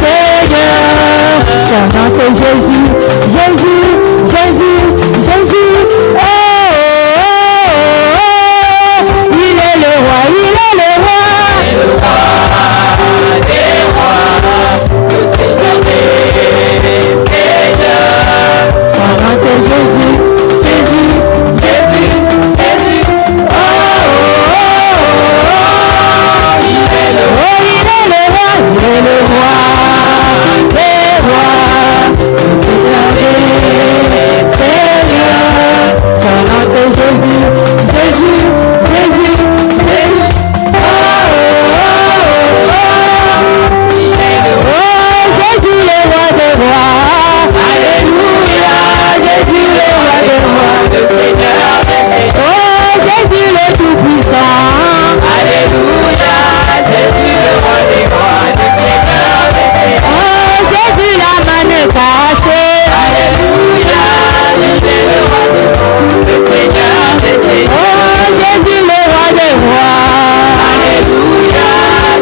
Seigneur, son nom c'est Jésus, Jésus, Jésus, Jésus. Oh, il est le roi, il est le roi. Le roi des rois, le Seigneur des seigneurs. Son nom c'est Jésus, Jésus, Jésus, Jésus. Oh, il est le roi, il est le roi, il est le roi des rois, le Seigneur des seigneurs. Son nom c'est Jésus, Jésus, Jésus, Jésus. Oh, Jésus le roi des rois. Alléluia, Jésus le roi des rois, Le Seigneur des seigneurs. oh Jésus le tout-puissant. Alléluia, Jésus le roi des rois, le Seigneur des seigneurs. Oh Jésus la manne cachée. Alléluia, Jésus le roi des rois, le Seigneur des seigneurs. Oh Jésus le roi des rois. Alléluia,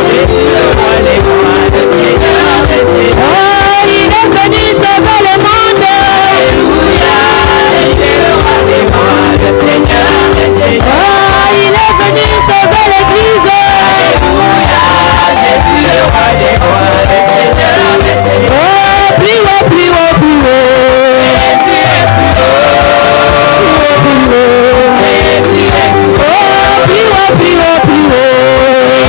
Jésus le roi des rois, le Seigneur des seigneurs. Oh il est venu sauver le monde. Alléluia, Jésus le roi des rois, le Seigneur des seigneurs. Oh il est venu sauver l'église. Alléluia, Jésus le roi des rois, le Seigneur des seigneurs. Oh plus haut, plus haut, plus haut. Jésus est plus haut, Plus haut. Jésus est plus haut, Oh plus haut, plus haut, plus haut.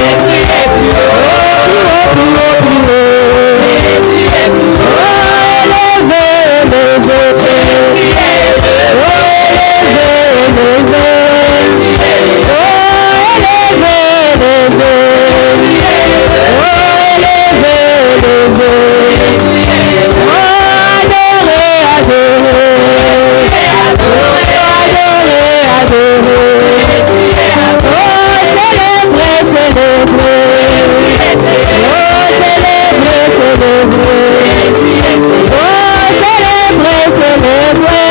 Jésus est plus haut, Plus haut, plus haut, plus haut. Jésus est plus haut, Élevé, élevé. Jésus est élevé, Élevé, élevé. Oh élevé, élevé. Oh élevé, élevé. Oh adoré, adoré. Adoré, adoré. Oh célébré, célébré. Oh célébré, célébré. Oh célébré, célébré.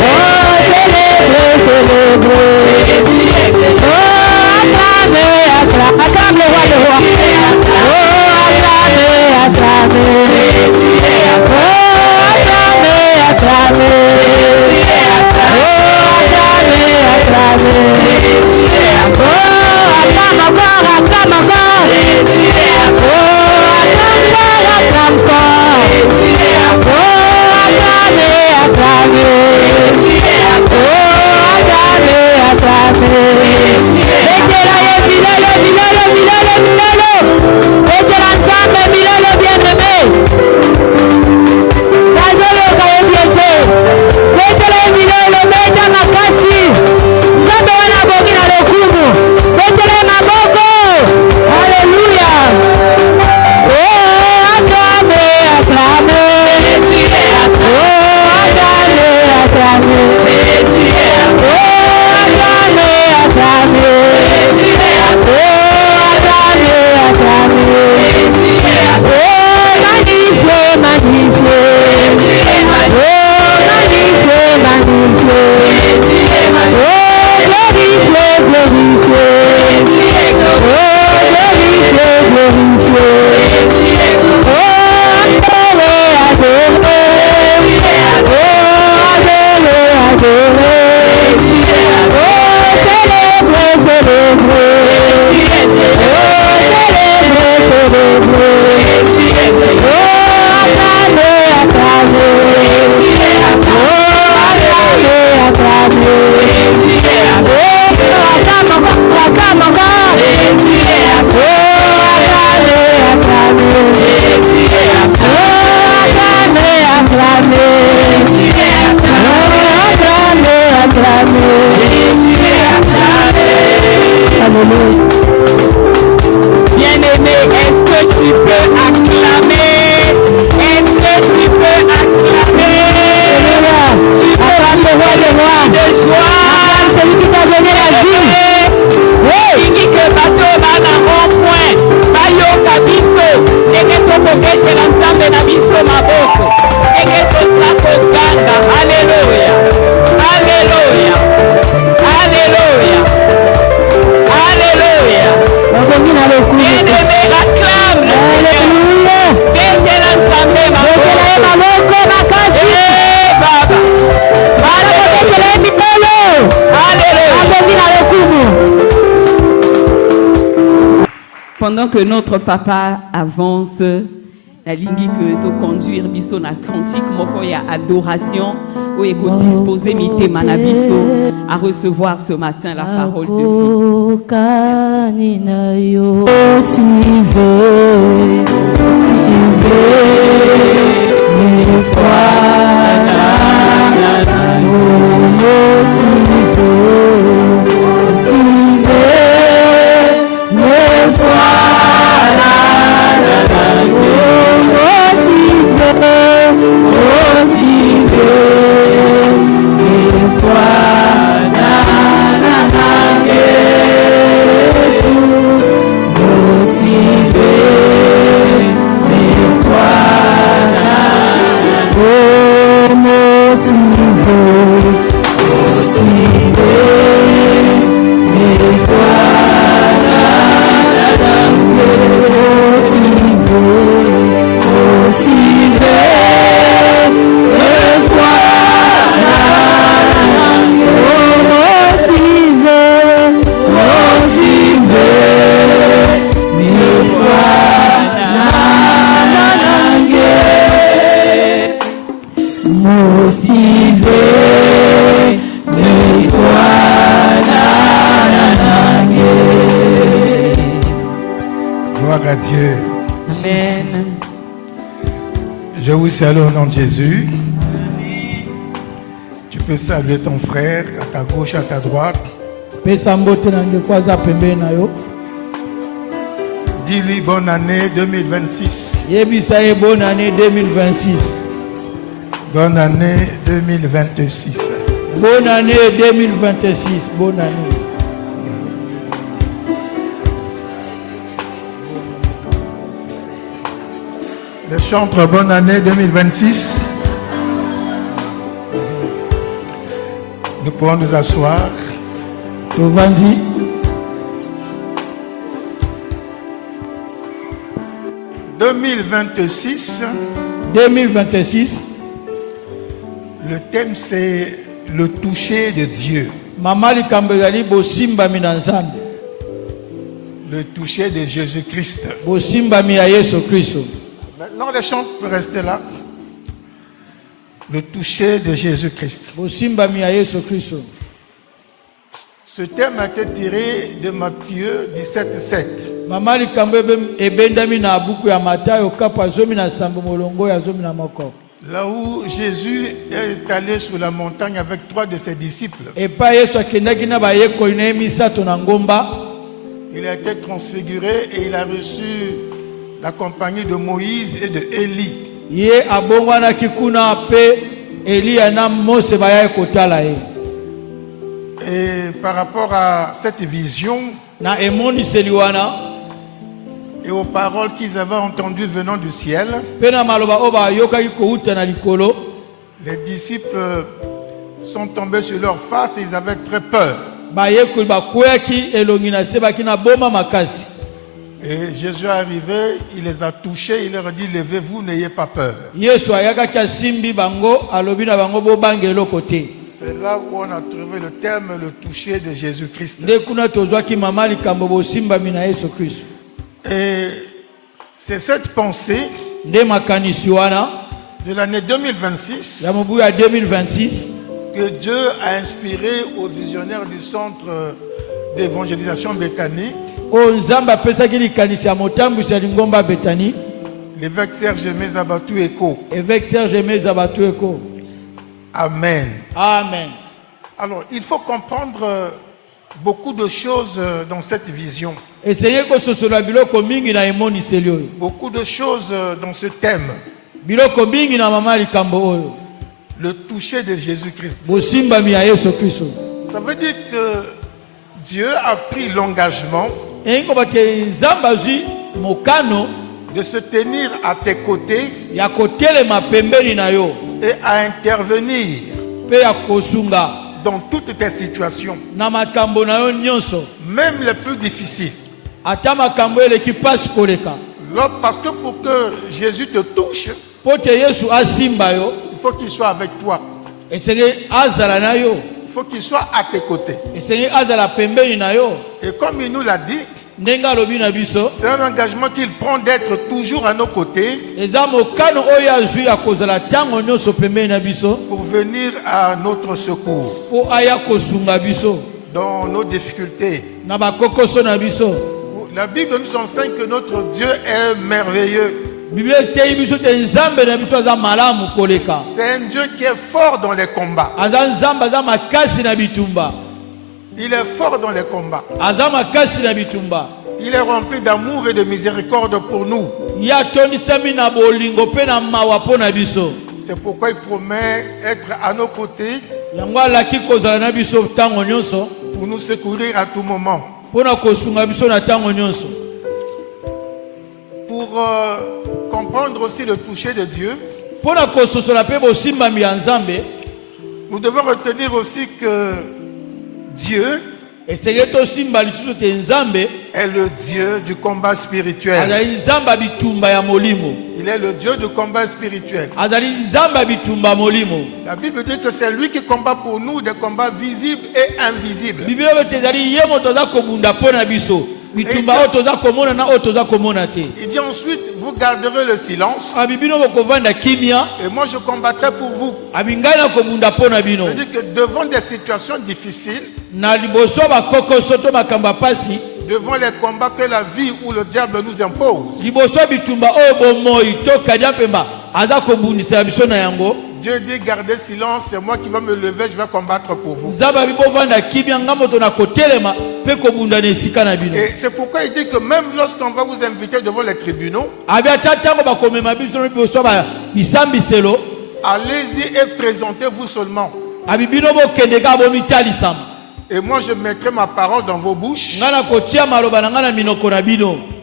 Oh célébré, célébré. Oh acclamez, acclamez, acclame le roi des rois. Oh acclamez, acclamez. Oh acclamez, acclamez. Oh acclamez, acclamez. Oh acclame encore, acclame encore. Oh acclame fort, acclame fort. Oh acclamez, acclamez. Oh acclamez, acclamez. Ekelaye bilalo, bilalo, bilalo, bilalo. Ekela ensemble, bilalo bien-aimé. Nazolo kayebiete. Ekelaye bilalo, meta makasi. Nzambe wana bongi na lokumu. Ekelaye maboko. Alléluia. Oh acclamez, acclamez. Oh acclamez, acclamez. Oh acclamez, acclamez. Oh acclamez, acclamez. Oh magnifié, magnifié. Oh magnifié, magnifié. Oh glorifié, glorifié. Oh glorifié, glorifié. Oh adoré, adoré. Oh adoré, adoré. Oh célébré, célébré. Oh célébré, célébré. Oh acclamé, acclamé. Oh acclamé, acclamé. Oh acclame encore, acclame encore. Oh acclamé, acclamé. Oh acclamé, acclamé. Oh acclamé, acclamé. Alléluia. bien-aimé, est-ce que tu peux acclamer? Est-ce que tu peux acclamer? Acclame le roi des rois. De joie, Acclame celui qui t'a donné la vie. Oui. Ingi que bateau bana rond-point, bayoka biso, eke tokoketela nzambe na biso maboko, eke tozala koganga. Alléluia, alléluia, alléluia, alléluia. On continue avec vous. Bien-aimé, Pendant que notre papa avance, la ligne que tu conduire biso na cantique moko ya adoration ou eko disposer mité manabiso à recevoir ce matin la parole de À Dieu. Amen. Je vous salue au nom de Jésus. Tu peux saluer ton frère à ta gauche, à ta droite. Dis-lui bonne année 2026. Bonne année 2026. Bonne année 2026. Bonne année 2026. Bonne année. Le chantre bonne année 2026. Nous pouvons nous asseoir. 2026. 2026. Le thème c'est le toucher de Dieu. Le toucher de Jésus-Christ. Maintenant, les chants peuvent rester là. Le toucher de Jésus-Christ. Ce thème a été tiré de Matthieu 17:7. Là où Jésus est allé sur la montagne avec 3 de ses disciples. Il a été transfiguré et il a reçu la compagnie de Moïse et de Élie. Et par rapport à cette vision et aux paroles qu'ils avaient entendues venant du ciel, les disciples sont tombés sur leur face et ils avaient très peur. Et Jésus est arrivé, il les a touchés, il leur a dit levez-vous, n'ayez pas peur. C'est là où on a trouvé le terme le toucher de Jésus-Christ. Et c'est cette pensée de l'année 2026 que Dieu a inspiré aux visionnaires du centre d'évangélisation Bethany, l'évêque Serge Aimé Zabatou Eko. Amen. Amen. Alors, il faut comprendre beaucoup de choses dans cette vision. Beaucoup de choses dans ce thème. Le toucher de Jésus-Christ. Ça veut dire que Dieu a pris l'engagement de se tenir à tes côtés et à intervenir dans toutes tes situations, même les plus difficiles. Parce que pour que Jésus te touche, il faut qu'il soit avec toi. Il faut qu'il soit à tes côtés. Et comme il nous l'a dit, C'est un engagement qu'il prend d'être toujours à nos côtés pour venir à notre secours dans nos difficultés. La Bible nous enseigne que notre Dieu est merveilleux. C'est un Dieu qui est fort dans les combats. Il est fort dans les combats. Il est rempli d'amour et de miséricorde pour nous. C'est pourquoi il promet être à nos côtés pour nous secourir à tout moment. Pour comprendre aussi le toucher de Dieu, nous devons retenir aussi que Dieu est le Dieu du combat spirituel. Il est le Dieu du combat spirituel. La Bible dit que c'est lui qui combat pour nous des combats visibles et invisibles. Il dit ensuite, vous garderez le silence et moi je combattrai pour vous. C'est-à-dire que devant des situations difficiles, devant les combats que la vie ou le diable nous impose, Dieu dit gardez silence, c'est moi qui vais me lever, je vais combattre pour vous. Et c'est pourquoi il dit que même lorsqu'on va vous inviter devant les tribunaux, allez-y et présentez-vous seulement. Et moi je mettrai ma parole dans vos bouches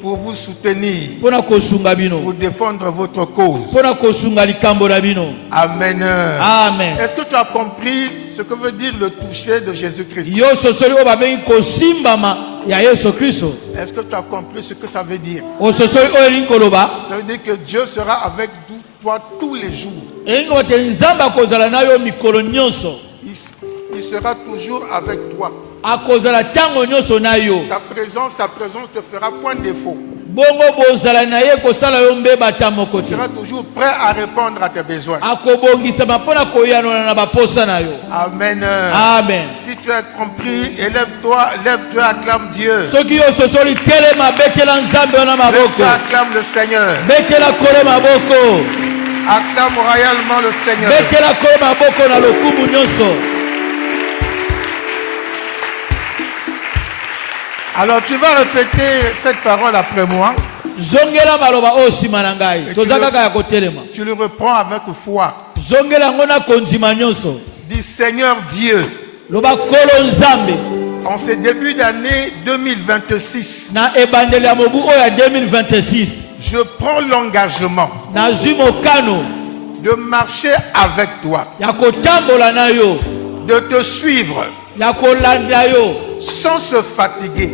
pour vous soutenir, pour défendre votre cause. Amen. Amen. Est-ce que tu as compris ce que veut dire le toucher de Jésus-Christ? Est-ce que tu as compris ce que ça veut dire? Ça veut dire que Dieu sera avec toi tous les jours. Il sera toujours avec toi. Ta présence, sa présence te fera point défaut. Tu seras toujours prêt à répondre à tes besoins. Amen. Amen. Si tu as compris, lève-toi, acclame Dieu. Lève-toi, acclame le Seigneur. Acclame royalement le Seigneur. Alors tu vas répéter cette parole après moi. Tu le reprends avec foi. Dis Seigneur Dieu, en ce début d'année 2026, je prends l'engagement de marcher avec toi, de te suivre sans se fatiguer,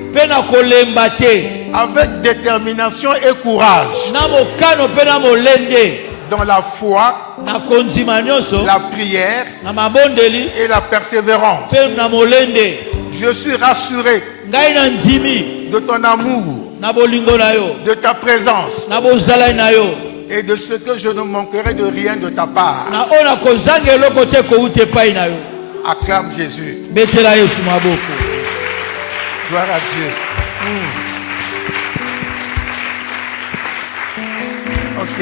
avec détermination et courage, dans la foi, la prière et la persévérance. Je suis rassuré de ton amour, de ta présence et de ce que je ne manquerai de rien de ta part. Acclame Jésus. Gloire à Dieu. Ok.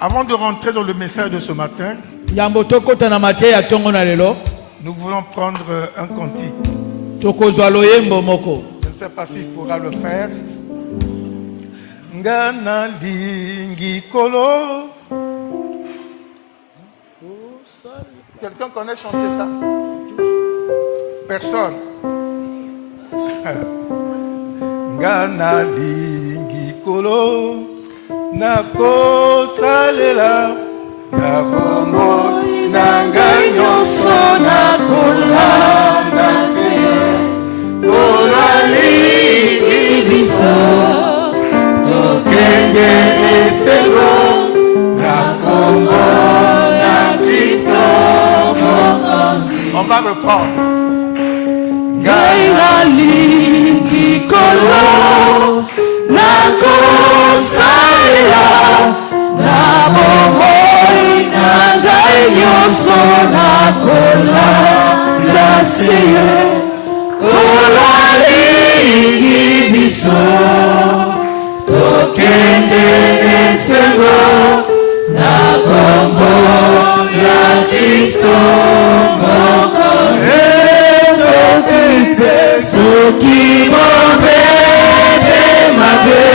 Avant de rentrer dans le message de ce matin, nous voulons prendre un cantique. Je ne sais pas s'il pourra le faire. Ngana lingi kolo. Quelqu'un connaît chanter ça? Personne. Ngana lingi kolo nako salela nakomo nanganyo sona kolanda se kolali ibiso tokende eselo nakomo. On va reprendre. Gaïla lingi kolo salela na bomoi na ngai nyonso nakolanda se ye kolalingi biso tokende esengo na kombo ya Kristo mokonzi soki mobete mabe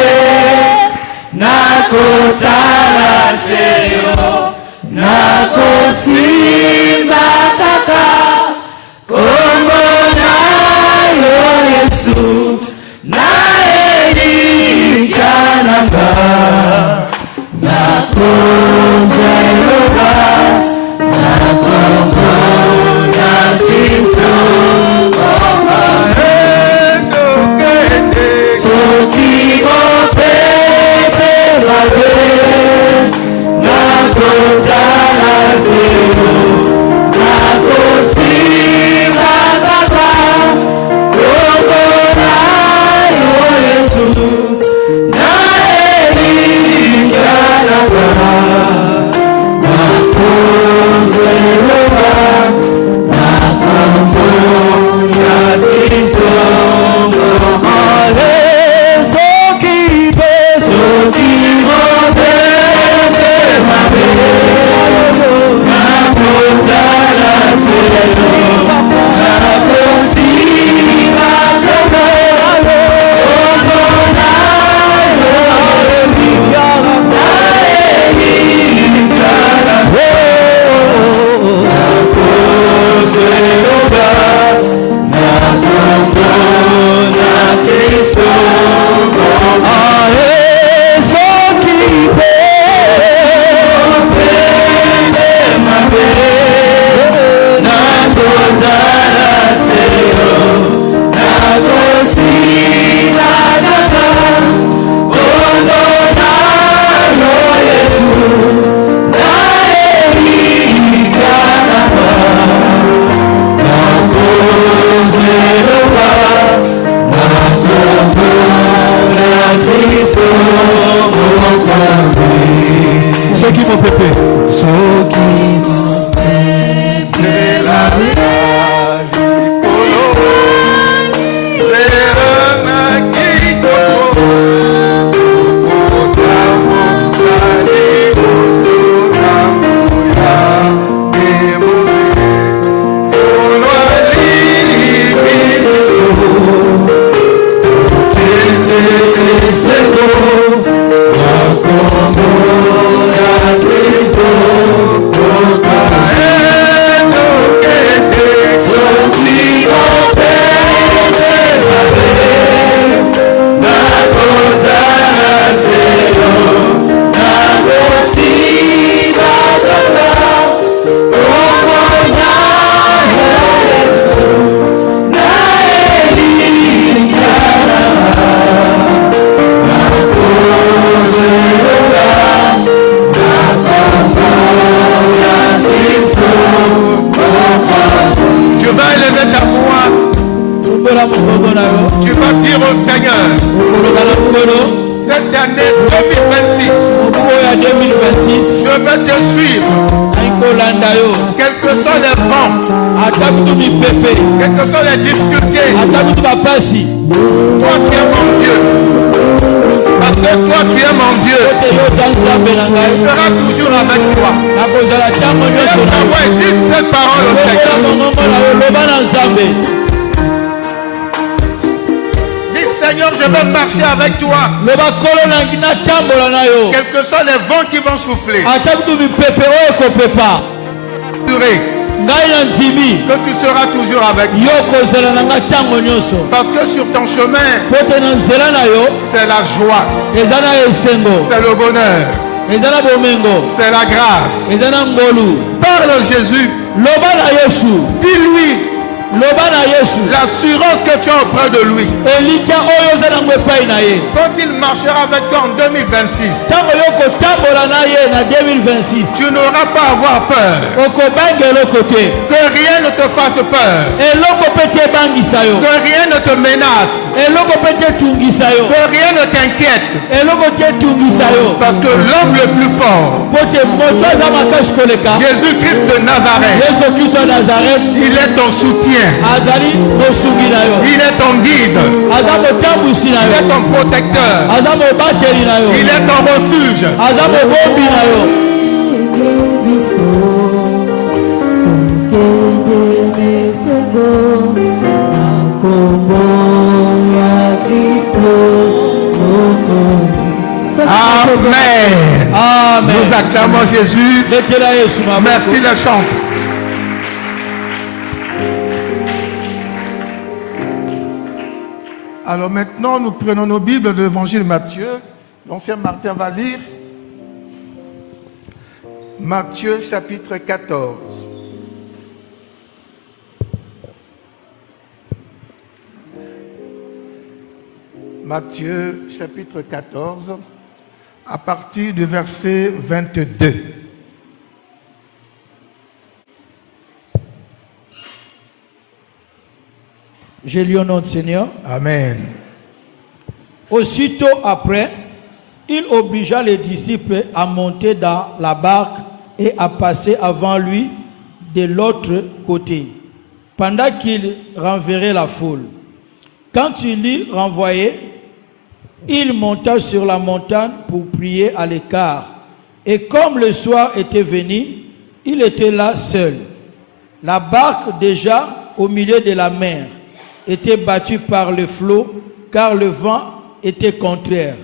nakotala seyo nakosimba kaka kombo na yo Yesu na elikya nanga nakozeloba na kombo ya Kristo soki mopete mabe nakotala zelo nakosimba kaka kombo na yo Yesu na elikya nanga nakozeloba na kombo ya Kristo Tu vas dire au Seigneur, cette année 2026, je vais te suivre. Quels que soient les vents, quelles que soient les difficultés, toi tu es mon Dieu. Parce que toi tu es mon Dieu, je serai toujours avec toi. Dis cette parole au Seigneur. Seigneur, je vais marcher avec toi. Quels que soient les vents qui vont souffler, que tu seras toujours avec moi. Parce que sur ton chemin, c'est la joie, c'est le bonheur, c'est la grâce. Parle Jésus. Dis-lui l'assurance que tu as auprès de lui. Quand il marchera avec toi en 2026, tu n'auras pas à avoir peur. Que rien ne te fasse peur. Que rien ne te menace. Que rien ne t'inquiète. Parce que l'homme le plus fort, Jésus-Christ de Nazareth, il est ton soutien. Il est ton guide. Il est ton protecteur. Il est ton refuge. Amen. Amen. Nous acclamons Jésus. Merci le chantre. Alors maintenant, nous prenons nos Bibles de l'évangile Matthieu. L'ancien Martin va lire Matthieu chapitre 14. Matthieu chapitre 14, à partir du verset 22. J'ai lu au nom du Seigneur. Amen. Aussitôt après, il obligea les disciples à monter dans la barque et à passer avant lui de l'autre côté, pendant qu'il renverrait la foule. Quand il l'eut renvoyé, il monta sur la montagne pour prier à l'écart. Et comme le soir était venu, il était là seul. La barque, déjà au milieu de la mer, était battue par le flot, car le vent était contraire.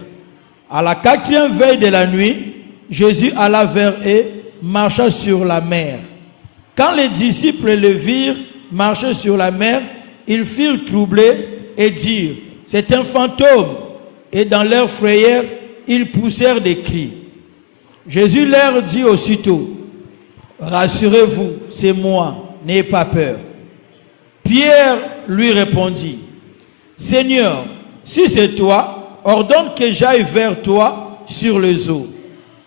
À la 4e veille de la nuit, Jésus alla vers eux, marcha sur la mer. Quand les disciples le virent marcher sur la mer, ils furent troublés et dirent, c'est un fantôme. Et dans leur frayeur, ils poussèrent des cris. Jésus leur dit aussitôt, rassurez-vous, c'est moi, n'ayez pas peur. Pierre lui répondit, Seigneur, si c'est toi, ordonne que j'aille vers toi sur les eaux.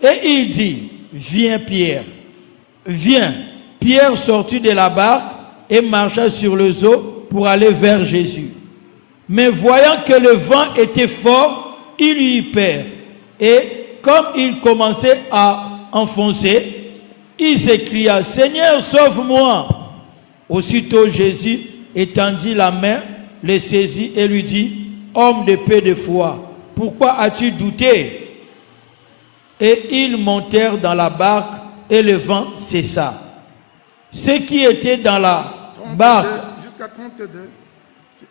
Et il dit, viens Pierre. Viens. Pierre sortit de la barque et marcha sur les eaux pour aller vers Jésus. Mais voyant que le vent était fort, il eut peur. Et comme il commençait à enfoncer, il s'écria, Seigneur, sauve-moi. Aussitôt Jésus étendit la main, le saisit et lui dit, homme de peu de foi, pourquoi as-tu douté? Et ils montèrent dans la barque et le vent cessa. Ceux qui étaient dans la barque... Jusqu'à 32.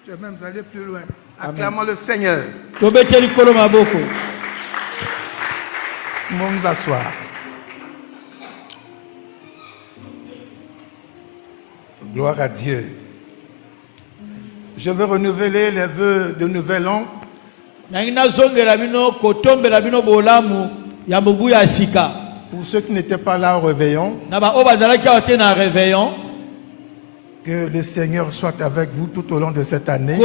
Tu vas même aller plus loin. Acclamons le Seigneur. Nous nous asseoir. Gloire à Dieu. Je veux renouveler les vœux de nouvel an. Pour ceux qui n'étaient pas là au réveillon, que le Seigneur soit avec vous tout au long de cette année.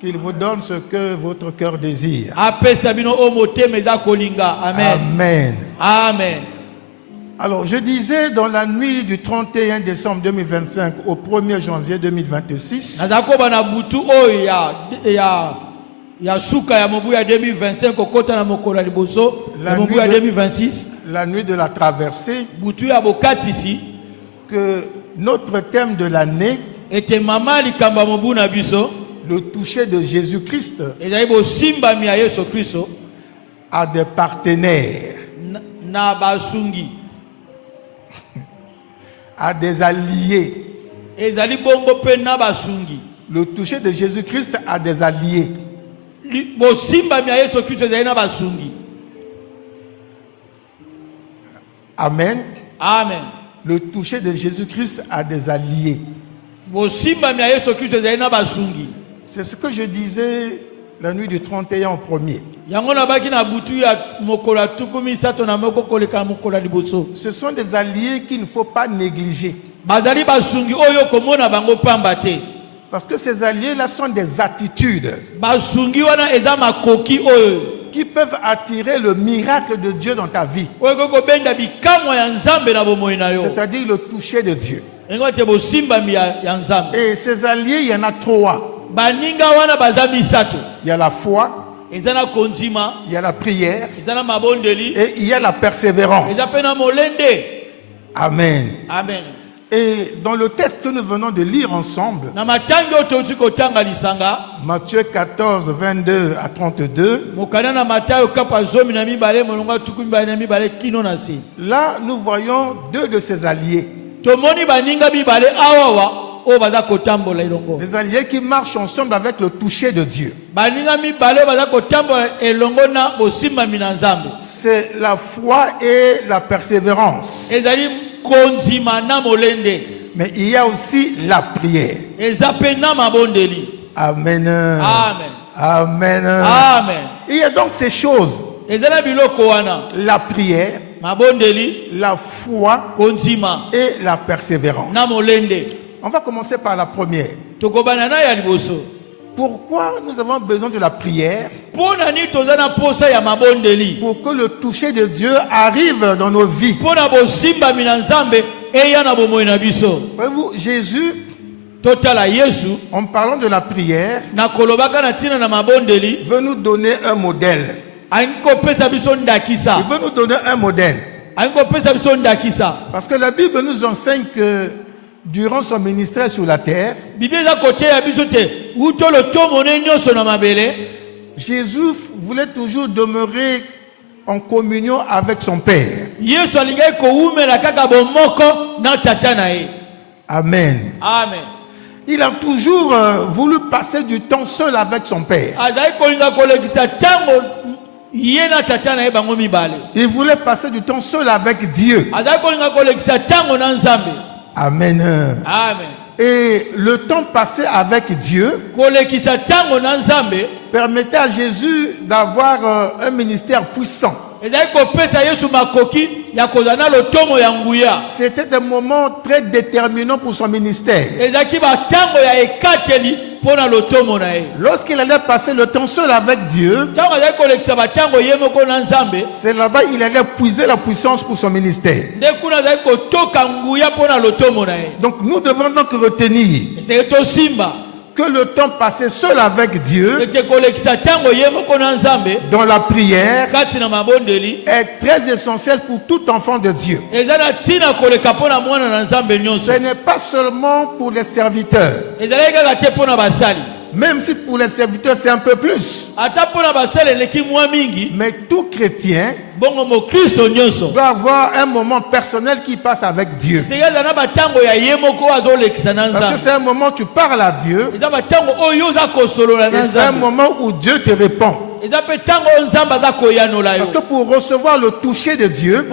Qu'il vous donne ce que votre cœur désire. Amen. Amen. Alors, je disais dans la nuit du 31 décembre 2025 au 1er janvier 2026, la nuit de la traversée, que notre thème de l'année, le toucher de Jésus-Christ, a des partenaires, a des alliés. Le toucher de Jésus-Christ a des alliés. Amen. Amen. Le toucher de Jésus-Christ a des alliés. C'est ce que je disais La nuit du 31 au 1er. Ce sont des alliés qu'il ne faut pas négliger. Parce que ces alliés-là sont des attitudes qui peuvent attirer le miracle de Dieu dans ta vie. C'est-à-dire le toucher de Dieu. Et ces alliés, il y en a 3. Il y a la foi, il y a la prière et il y a la persévérance. Amen. Amen. Et dans le texte que nous venons de lire ensemble, Matthieu 14, 22 à 32, là nous voyons 2 de ces alliés. Des alliés qui marchent ensemble avec le toucher de Dieu. C'est la foi et la persévérance. Mais il y a aussi la prière. Amen. Amen. Amen. Amen. Il y a donc ces choses. La prière, la foi et la persévérance. On va commencer par la première. Pourquoi nous avons besoin de la prière? Pour que le toucher de Dieu arrive dans nos vies. Voyez-vous, Jésus, en parlant de la prière, veut nous donner un modèle. Il veut nous donner un modèle. Parce que la Bible nous enseigne que durant son ministère sur la terre, Jésus voulait toujours demeurer en communion avec son Père. Amen. Amen. Il a toujours voulu passer du temps seul avec son Père. Il voulait passer du temps seul avec Dieu. Amen. Amen. Et le temps passé avec Dieu permettait à Jésus d'avoir un ministère puissant. C'était des moments très déterminants pour son ministère. Lorsqu'il allait passer le temps seul avec Dieu, c'est là-bas qu'il allait puiser la puissance pour son ministère. Donc nous devons donc retenir que le temps passé seul avec Dieu dans la prière est très essentiel pour tout enfant de Dieu. Ce n'est pas seulement pour les serviteurs. Même si pour les serviteurs c'est un peu plus. Mais tout chrétien doit avoir un moment personnel qui passe avec Dieu. Parce que c'est un moment où tu parles à Dieu. Et c'est un moment où Dieu te répond. Parce que pour recevoir le toucher de Dieu,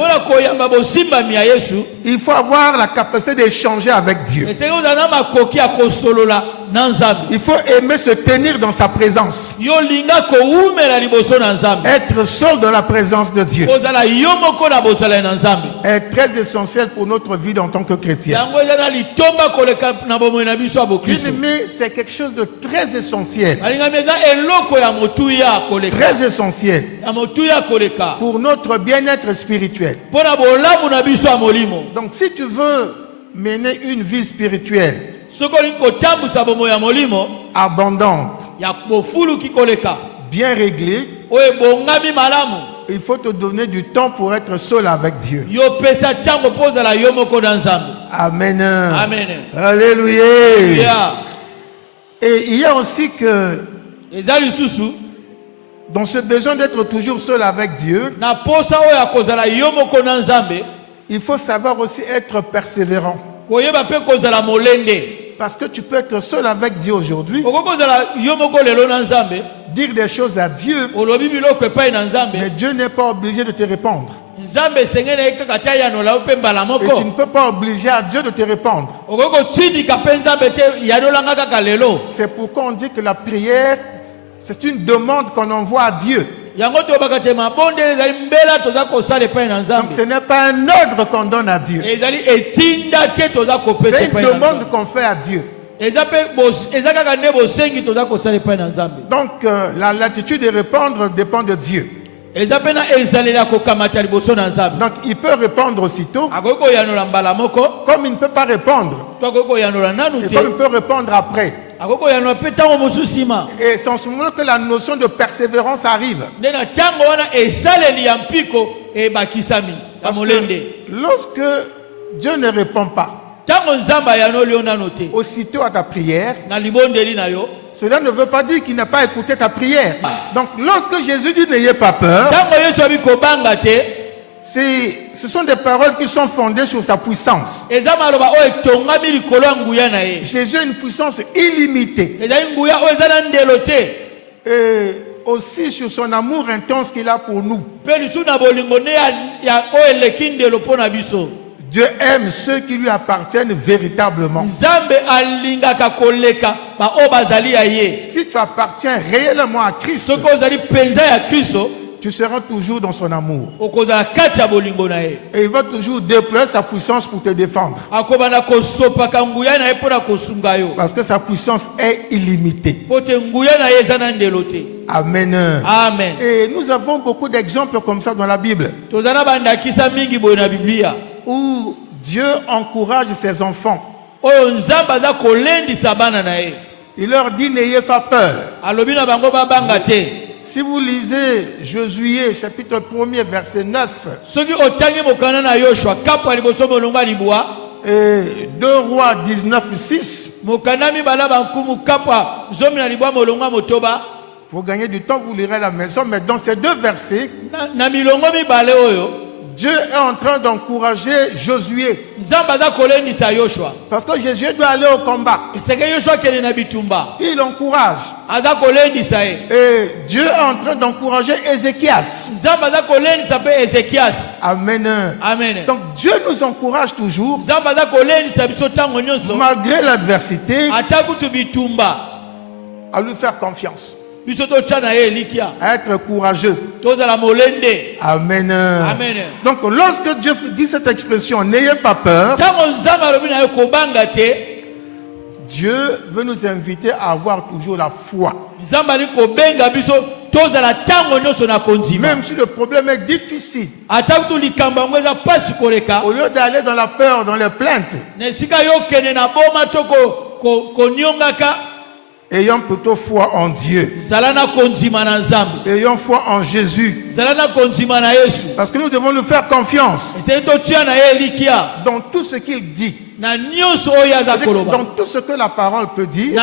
il faut avoir la capacité d'échanger avec Dieu. Il faut aimer se tenir dans sa présence. Être seul dans la présence de Dieu est très essentiel pour notre vie en tant que chrétien. Bien-aimé, c'est quelque chose de très essentiel. Très essentiel pour notre bien-être spirituel. Donc si tu veux mener une vie spirituelle abondante, bien réglée, il faut te donner du temps pour être seul avec Dieu. Amen. Amen. Alléluia. Et il y a aussi que dans ce besoin d'être toujours seul avec Dieu, il faut savoir aussi être persévérant. Parce que tu peux être seul avec Dieu aujourd'hui, dire des choses à Dieu, mais Dieu n'est pas obligé de te répondre. Et tu ne peux pas obliger à Dieu de te répondre. C'est pourquoi on dit que la prière C'est une demande qu'on envoie à Dieu. Donc ce n'est pas un ordre qu'on donne à Dieu. C'est une demande qu'on fait à Dieu. Donc l'attitude de répondre dépend de Dieu. Donc il peut répondre aussitôt, comme il ne peut pas répondre, et comme il peut répondre après. Et c'est en ce moment que la notion de persévérance arrive. Parce que lorsque Dieu ne répond pas aussitôt à ta prière, cela ne veut pas dire qu'il n'a pas écouté ta prière. Donc lorsque Jésus dit n'ayez pas peur, ce sont des paroles qui sont fondées sur sa puissance. Jésus a une puissance illimitée. Et aussi sur son amour intense qu'il a pour nous. Dieu aime ceux qui lui appartiennent véritablement. Si tu appartiens réellement à Christ, tu seras toujours dans son amour. Et il va toujours déployer sa puissance pour te défendre. Parce que sa puissance est illimitée. Amen. Amen. Et nous avons beaucoup d'exemples comme ça dans la Bible. Où Dieu encourage ses enfants. Il leur dit n'ayez pas peur. Si vous lisez Josué chapitre 1er verset 9 et 2 Rois 19:6, pour gagner du temps vous lirez à la maison, mais dans ces deux versets Dieu est en train d'encourager Josué. Parce que Josué doit aller au combat. Il encourage. Et Dieu est en train d'encourager Ézéchias. Amen. Amen. Donc Dieu nous encourage toujours. Malgré l'adversité, à lui faire confiance. À être courageux. Amen. Amen. Donc lorsque Dieu dit cette expression, n'ayez pas peur, Dieu veut nous inviter à avoir toujours la foi. Même si le problème est difficile, au lieu d'aller dans la peur, dans les plaintes, ayons plutôt foi en Dieu. Ayons foi en Jésus. Parce que nous devons lui faire confiance dans tout ce qu'il dit. Dans tout ce que la parole peut dire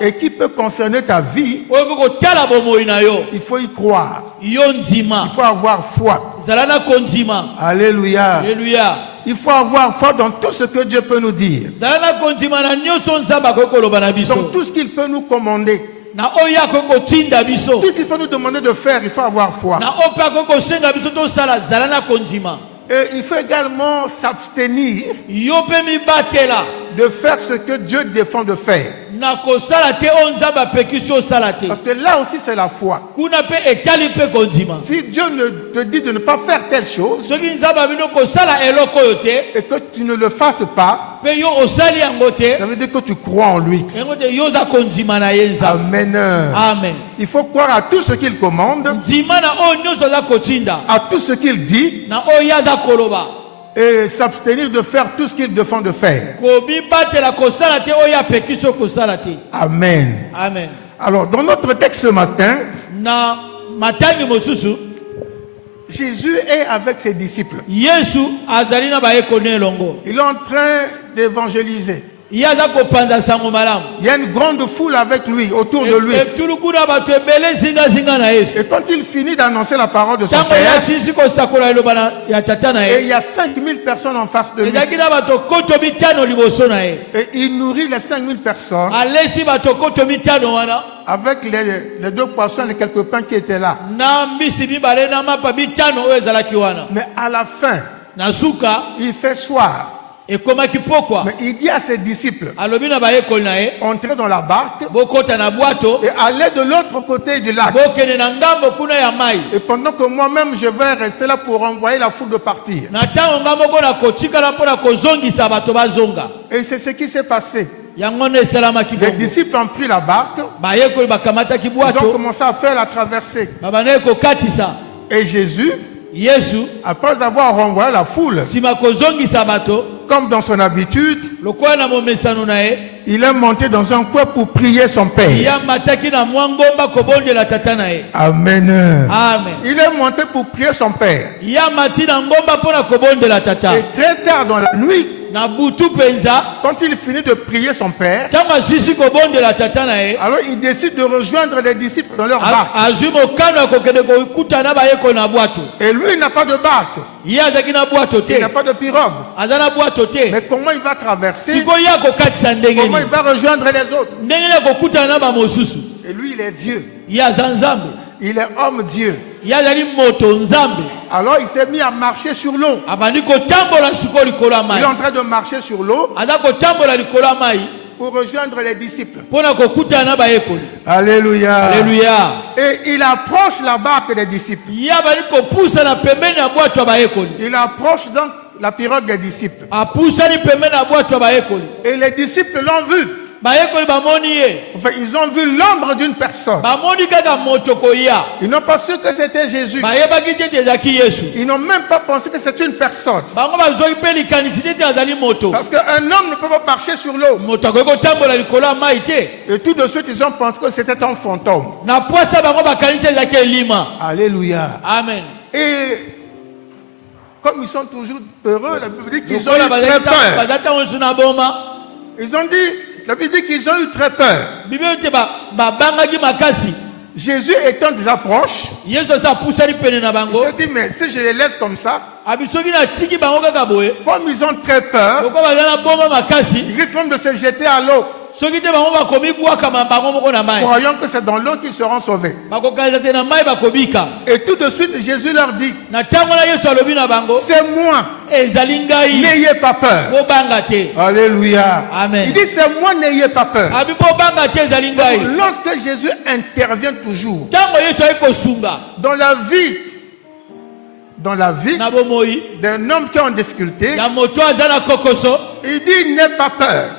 et qui peut concerner ta vie, il faut y croire. Il faut avoir foi. Alléluia. Il faut avoir foi dans tout ce que Dieu peut nous dire. Dans tout ce qu'il peut nous commander. Tout ce qu'il peut nous demander de faire, il faut avoir foi. Et il faut également s'abstenir de faire ce que Dieu défend de faire. Parce que là aussi c'est la foi. Si Dieu te dit de ne pas faire telle chose et que tu ne le fasses pas, ça veut dire que tu crois en lui. Amen. Amen. Il faut croire à tout ce qu'il commande, à tout ce qu'il dit, et s'abstenir de faire tout ce qu'il défend de faire. Amen. Amen. Alors, dans notre texte ce matin, Jésus est avec ses disciples. Il est en train d'évangéliser. Il y a une grande foule avec lui, autour de lui. Et quand il finit d'annoncer la parole de son Père, et il y a 5000 personnes en face de lui. Et il nourrit les 5000 personnes avec les 2 poissons et les quelques pains qui étaient là. Mais à la fin, il fait soir. Et comment qui pourquoi? Mais il dit à ses disciples, Alobi na baye kolnae. entrez dans la barque Bokota na boato. et allez de l'autre côté du lac. Bokene na ngambo kuna ya mai. Et pendant que moi-même je vais rester là pour envoyer la foule de partir. Na tango ngambo kona kotika la pona kozongisa bato bazonga. Et c'est ce qui s'est passé. Les disciples ont pris la barque. Ils ont commencé à faire la traversée. Et Jésus, après avoir renvoyé la foule, comme dans son habitude, il est monté dans un coin pour prier son Père. Amen. Amen. Il est monté pour prier son Père. Et très tard dans la nuit, quand il finit de prier son Père, alors il décide de rejoindre les disciples dans leur barque. Et lui, il n'a pas de barque. Il n'a pas de pirogue. Mais comment il va traverser? Comment il va rejoindre les autres? Et lui, il est Dieu. Il est homme Dieu. Alors il s'est mis à marcher sur l'eau. Il est en train de marcher sur l'eau pour rejoindre les disciples. Alléluia. Alléluia. Et il approche la barque des disciples. Il approche donc la pirogue des disciples. Et les disciples l'ont vu. Enfin, ils ont vu l'ombre d'une personne. Ils n'ont pas su que c'était Jésus. Ils n'ont même pas pensé que c'était une personne. Parce qu'un homme ne peut pas marcher sur l'eau. Et tout de suite, ils ont pensé que c'était un fantôme. Alléluia. Amen. Et comme ils sont toujours peureux, la Bible dit qu'ils ont eu très peur. Ils ont dit, la Bible dit qu'ils ont eu très peur. Jésus étant déjà proche, il s'est dit, mais si je les laisse comme ça, comme ils ont très peur, ils risquent même de se jeter à l'eau. Croyons que c'est dans l'eau qu'ils seront sauvés. Et tout de suite, Jésus leur dit, c'est moi. N'ayez pas peur. Alléluia. Amen. Il dit, c'est moi, n'ayez pas peur. Lorsque Jésus intervient toujours dans la vie d'un homme qui est en difficulté, il dit n'aie pas peur.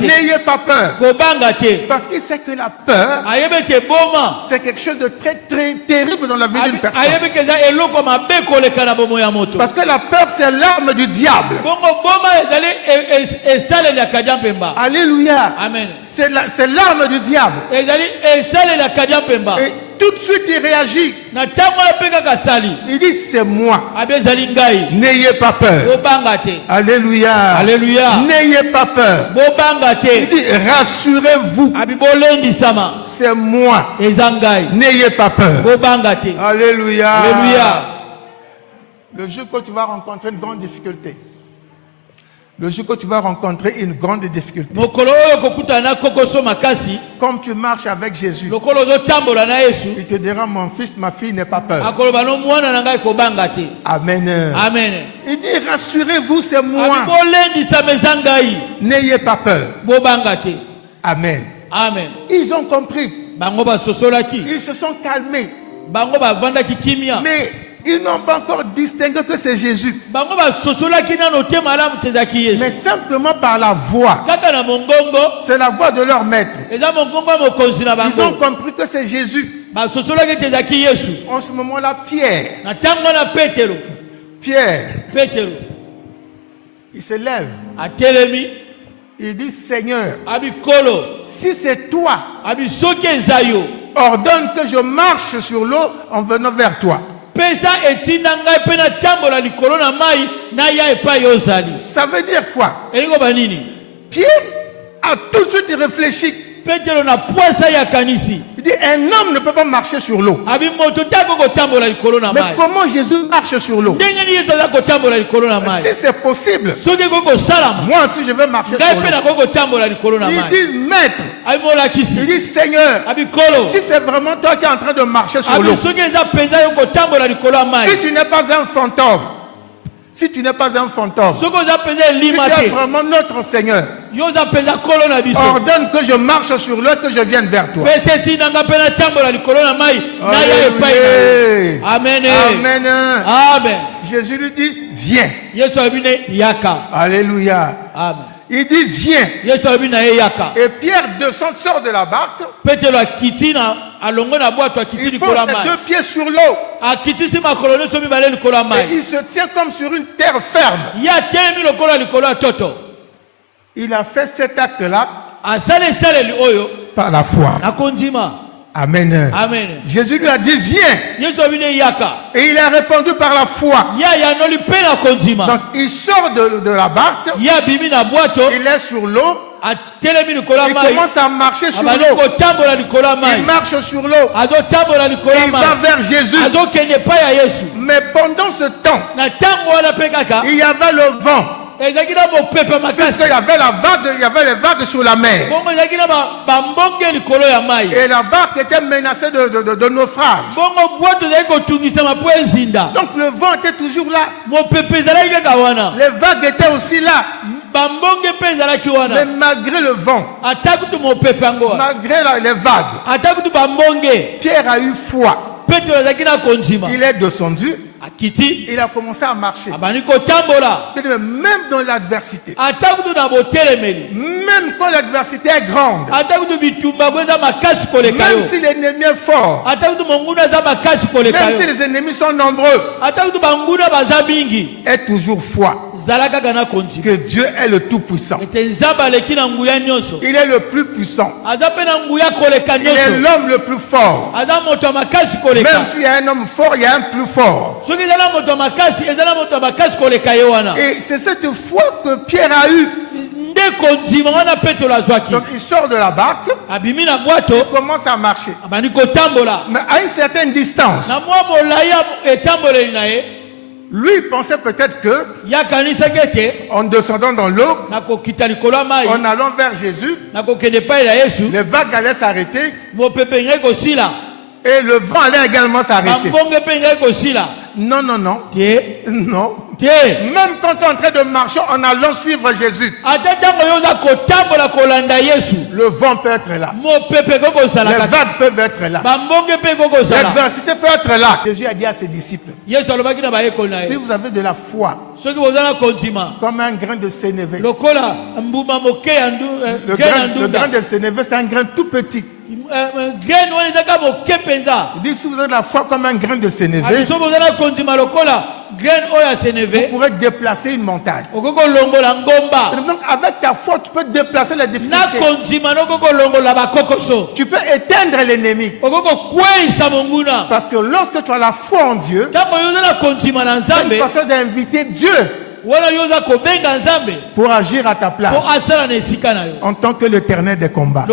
N'ayez pas peur. Parce qu'il sait que la peur, c'est quelque chose de très très terrible dans la vie d'une personne. Parce que la peur, c'est l'arme du diable. Alléluia. Amen. C'est l'arme du diable. Et tout de suite il réagit. Il dit c'est moi. N'ayez pas peur. Alléluia. Alléluia. N'ayez pas peur. Il dit rassurez-vous. C'est moi. N'ayez pas peur. Alléluia. Alléluia. Le jour que tu vas rencontrer une grande difficulté. Le jour que tu vas rencontrer une grande difficulté. Comme tu marches avec Jésus, il te dira mon fils, ma fille, n'aie pas peur. Amen. Amen. Il dit rassurez-vous, c'est moi. N'ayez pas peur. Amen. Amen. Ils ont compris. Ils se sont calmés. Mais ils n'ont pas encore distingué que c'est Jésus. Mais simplement par la voix. C'est la voix de leur maître. Ils ont compris que c'est Jésus. En ce moment-là, Pierre, il se lève. Il dit Seigneur, si c'est toi, ordonne que je marche sur l'eau en venant vers toi. Ça veut dire quoi? Pierre a tout de suite réfléchi. Il dit un homme ne peut pas marcher sur l'eau. Mais comment Jésus marche sur l'eau? Si c'est possible, moi aussi je vais marcher sur l'eau. Il dit maître, il dit Seigneur, si c'est vraiment toi qui es en train de marcher sur l'eau, si tu n'es pas un fantôme, Si tu n'es pas un fantôme, si tu es vraiment notre Seigneur, ordonne que je marche sur l'eau, que je vienne vers toi. Amen. Amen. Amen. Jésus lui dit, viens. Alléluia. Amen. Il dit, viens. Et Pierre descend, sort de la barque. Il pose ses deux pieds sur l'eau. Et il se tient comme sur une terre ferme. Il a fait cet acte-là par la foi. Amen. Amen. Jésus lui a dit, viens. Et il a répondu par la foi. Donc il sort de la barque. Il est sur l'eau. Il commence à marcher sur l'eau. Il marche sur l'eau. Il va vers Jésus. Mais pendant ce temps, il y avait le vent. Parce qu'il y avait les vagues sur la mer. Et la barque était menacée de naufrage. Donc le vent était toujours là. Les vagues étaient aussi là. Mais malgré le vent, malgré les vagues, Pierre a eu foi. Il est descendu. Il a commencé à marcher. Même dans l'adversité, même quand l'adversité est grande, même si l'ennemi est fort, même si les ennemis sont nombreux, est toujours foi que Dieu est le tout-puissant. Il est le plus puissant. Il est l'homme le plus fort. Même s'il y a un homme fort, il y a un plus fort. Et c'est cette foi que Pierre a eue. Donc il sort de la barque, il commence à marcher. Mais à une certaine distance, lui il pensait peut-être que en descendant dans l'eau, en allant vers Jésus, les vagues allaient s'arrêter. Et le vent allait également s'arrêter. Non, non, non. Non. Même quand tu es en train de marcher en allant suivre Jésus, le vent peut être là. Les vagues peuvent être là. L'adversité peut être là. Jésus a dit à ses disciples, si vous avez de la foi comme un grain de sénévé, le grain de sénévé c'est un grain tout petit. Il dit si vous avez de la foi comme un grain de sénévé, vous pourrez déplacer une montagne. Donc avec ta foi, tu peux déplacer les difficultés. Tu peux éteindre l'ennemi. Parce que lorsque tu as la foi en Dieu, tu as une façon d'inviter Dieu pour agir à ta place en tant que l'Éternel des combats.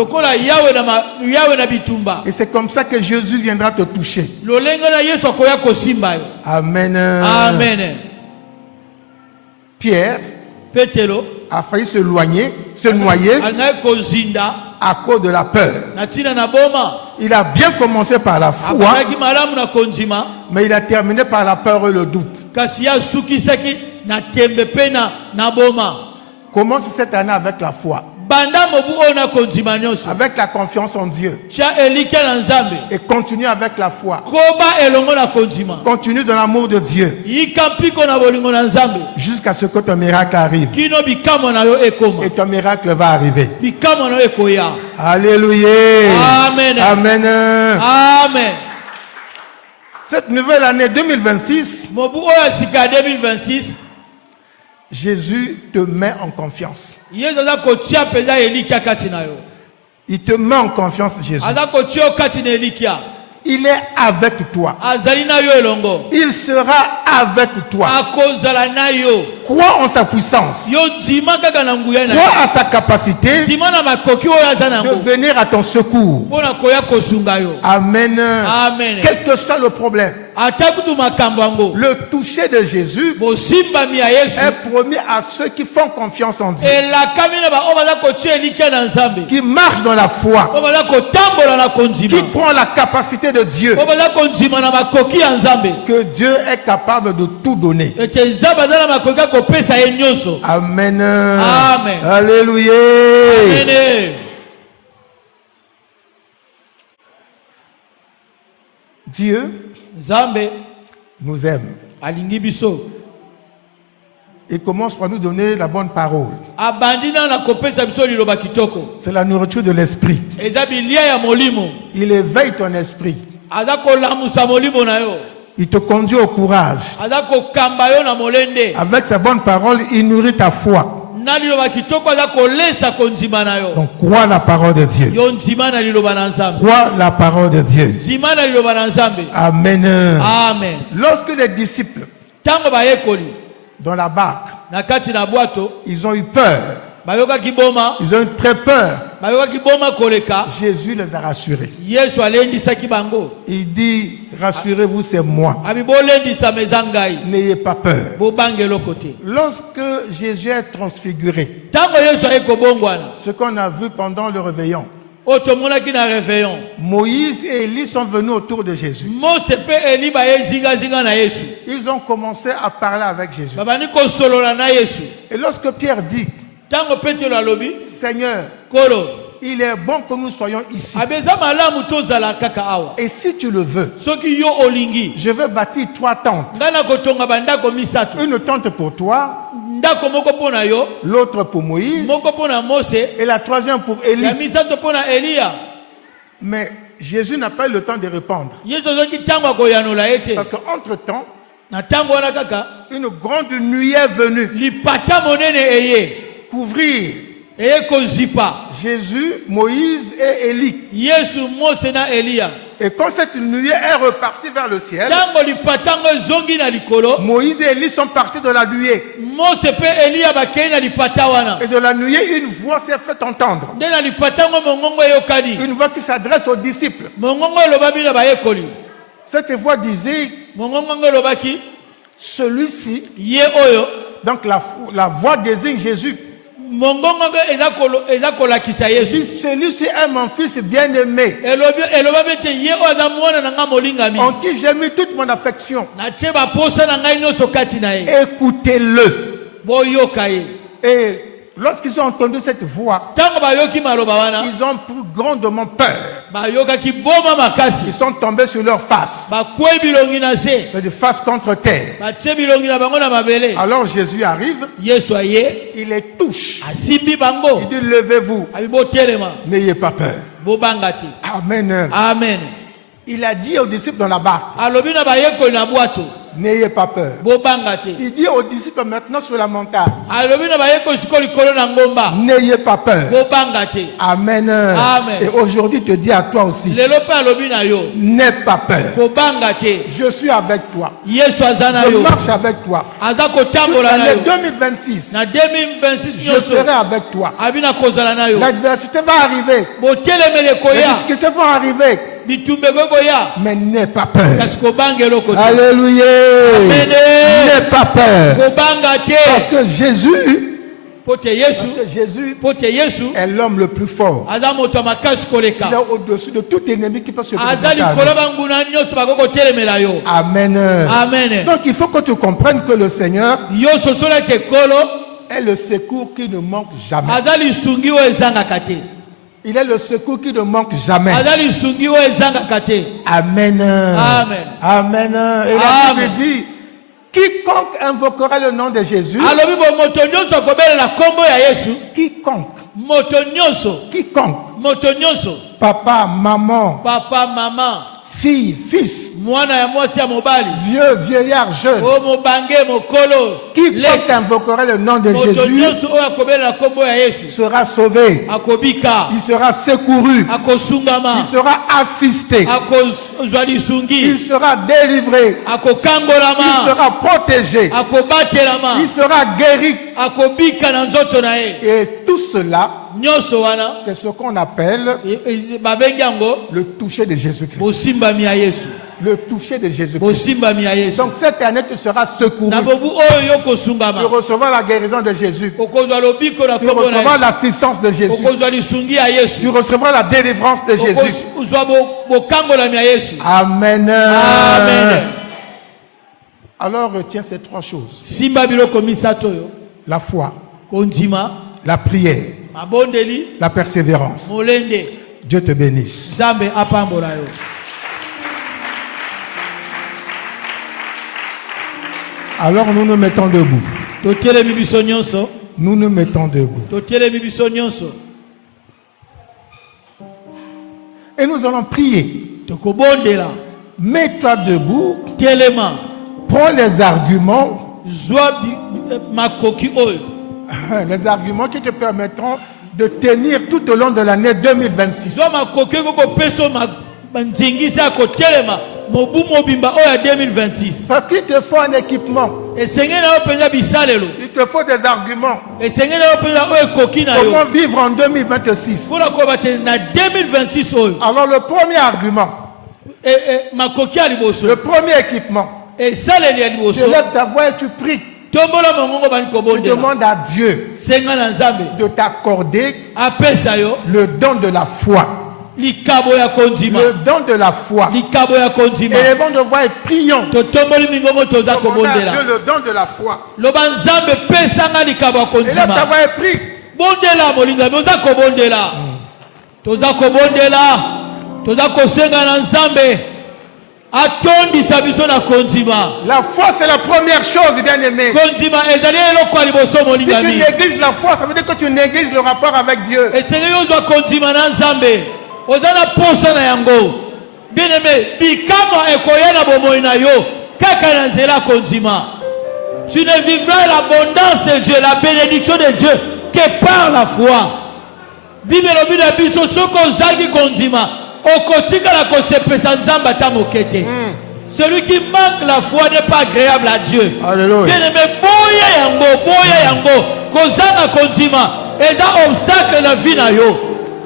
Et c'est comme ça que Jésus viendra te toucher. Amen. Amen. Pierre a failli se noyer à cause de la peur. Il a bien commencé par la foi, mais il a terminé par la peur et le doute. Commence cette année avec la foi, avec la confiance en Dieu, et continue avec la foi. Continue dans l'amour de Dieu jusqu'à ce que ton miracle arrive. Et ton miracle va arriver. Alléluia. Amen. Amen. Amen. Cette nouvelle année 2026, Jésus te met en confiance. Il te met en confiance, Jésus. Il est avec toi. Il sera avec toi. Crois en sa puissance. Crois à sa capacité de venir à ton secours. Amen. Amen. Quel que soit le problème, le toucher de Jésus est promis à ceux qui font confiance en Dieu, qui marchent dans la foi, qui croient en la capacité de de Dieu, que Dieu est capable de tout donner. Amen. Amen. Alléluia. Amen. Dieu nous aime. Il commence par nous donner la bonne parole. C'est la nourriture de l'esprit. Il éveille ton esprit. Il te conduit au courage. Avec sa bonne parole, il nourrit ta foi. Donc crois la parole de Dieu. Crois la parole de Dieu. Amen. Amen. Lorsque les disciples dans la barque, ils ont eu peur. Ils ont eu très peur. Jésus les a rassurés. Il dit, rassurez-vous, c'est moi. N'ayez pas peur. Lorsque Jésus est transfiguré, ce qu'on a vu pendant le réveillon, Moïse et Élie sont venus autour de Jésus. Ils ont commencé à parler avec Jésus. Et lorsque Pierre dit, Seigneur, il est bon que nous soyons ici. Et si tu le veux, je vais bâtir 3 tentes. Une tente pour toi, l'autre pour Moïse, et la troisième pour Élie. Mais Jésus n'a pas eu le temps de répondre. Parce qu'entre-temps, une grande nuée est venue couvrir Jésus, Moïse et Élie. Et quand cette nuée est repartie vers le ciel, Moïse et Élie sont partis de la nuée. Et de la nuée, une voix s'est fait entendre. Une voix qui s'adresse aux disciples. Cette voix disait, celui-ci, donc la voix désigne Jésus. Celui-ci est mon fils bien-aimé, en qui j'ai mis toute mon affection. Écoutez-le. Et lorsqu'ils ont entendu cette voix, ils ont pris grandement peur. Ils sont tombés sur leur face. C'est de face contre terre. Alors Jésus arrive, il les touche. Il dit, levez-vous, n'ayez pas peur. Amen. Amen. Il a dit aux disciples dans la barque, n'ayez pas peur. Il dit aux disciples maintenant sur la montagne, n'ayez pas peur. Amen. Amen. Et aujourd'hui, il te dit à toi aussi, n'aie pas peur. Je suis avec toi. Je marche avec toi. Toute l'année 2026, je serai avec toi. L'adversité va arriver. Les difficultés vont arriver. Mais n'aie pas peur. Alléluia. N'aie pas peur. Parce que Jésus est l'homme le plus fort. Il est au-dessus de tout ennemi qui peut se présenter. Amen. Amen. Donc il faut que tu comprennes que le Seigneur est le secours qui ne manque jamais. Il est le secours qui ne manque jamais. Amen. Amen. Amen. Et la Bible dit, quiconque invoquera le nom de Jésus, quiconque, papa, maman, fille, fils, vieux, vieillard, jeune, quiconque invoquera le nom de Jésus sera sauvé, il sera secouru, il sera assisté, il sera délivré, il sera protégé, il sera guéri. Et tout cela, c'est ce qu'on appelle le toucher de Jésus-Christ. le toucher de Jésus-Christ. Donc cette année, tu seras secouru. Tu recevras la guérison de Jésus. Tu recevras l'assistance de Jésus. Tu recevras la délivrance de Jésus. Amen. Amen. Alors retiens ces trois choses. La foi, la prière, la persévérance. Dieu te bénisse. Alors nous nous mettons debout. Nous nous mettons debout. Et nous allons prier. Mets-toi debout. Prends les arguments. Les arguments qui te permettront de tenir tout au long de l'année 2026. Parce qu'il te faut un équipement. Il te faut des arguments. Comment vivre en 2026? Alors le premier argument, le premier équipement, tu lèves ta voix et tu pries. Tu demandes à Dieu de t'accorder le don de la foi. Le don de la foi. Élevons de voix et prions. Demandons à Dieu le don de la foi. Élève ta voix et prie. La foi, c'est la première chose, bien-aimé. Si tu négliges la foi, ça veut dire que tu négliges le rapport avec Dieu. Tu ne vivras l'abondance de Dieu, la bénédiction de Dieu que par la foi. Celui qui manque la foi n'est pas agréable à Dieu. Alléluia. Bien-aimé, boya yango, kozanga konzima, eza obstacle na vie na yo.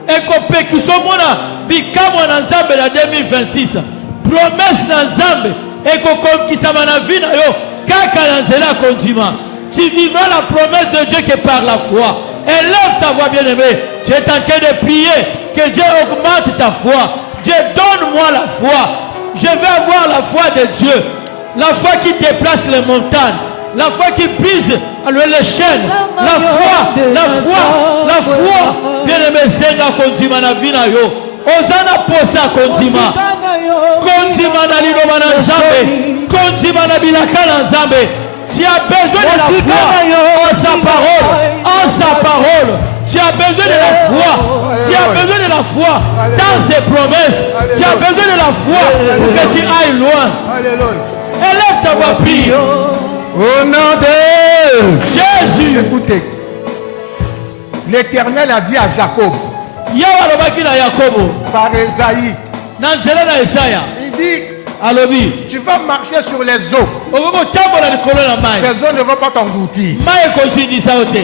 Ekopekisa mona bikamwa na Nzambe na 2026. Promesse na Nzambe ekokokisa na vie na yo kaka na nzela konzima. Tu vivras la promesse de Dieu que par la foi. Élève ta voix, bien-aimé. Tu es en train de prier que Dieu augmente ta foi. Dieu, donne-moi la foi. Je vais avoir la foi de Dieu. La foi qui déplace les montagnes. La foi qui brise les chaînes. La foi. Bien-aimé, Senga Kondima na vina yo. Ozana posa Kondima. Kondima na liloba na Nzambe. Kondima na bilaka na Nzambe. Tu as besoin de la foi en sa parole. En sa parole. Tu as besoin de la foi. Tu as besoin de la foi dans ses promesses. Tu as besoin de la foi pour que tu ailles loin. Élève ta voix, prie. Au nom de Jésus. Écoutez. L'Éternel a dit à Jacob. Par Esaïe. Il dit. Tu vas marcher sur les eaux. Ces eaux ne vont pas t'engloutir.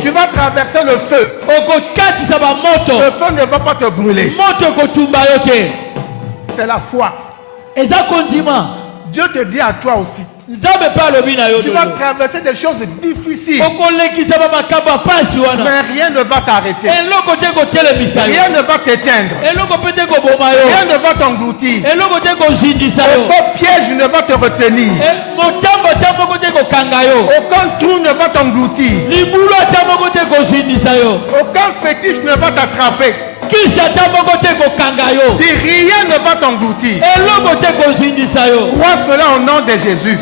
Tu vas traverser le feu. Le feu ne va pas te brûler. C'est la foi. Dieu te dit à toi aussi. Tu vas traverser des choses difficiles. Mais rien ne va t'arrêter. Rien ne va t'éteindre. Rien ne va t'engloutir. Aucun piège ne va te retenir. Aucun trou ne va t'engloutir. Aucun fétiche ne va t'attraper. Rien ne va t'engloutir. Crois cela au nom de Jésus.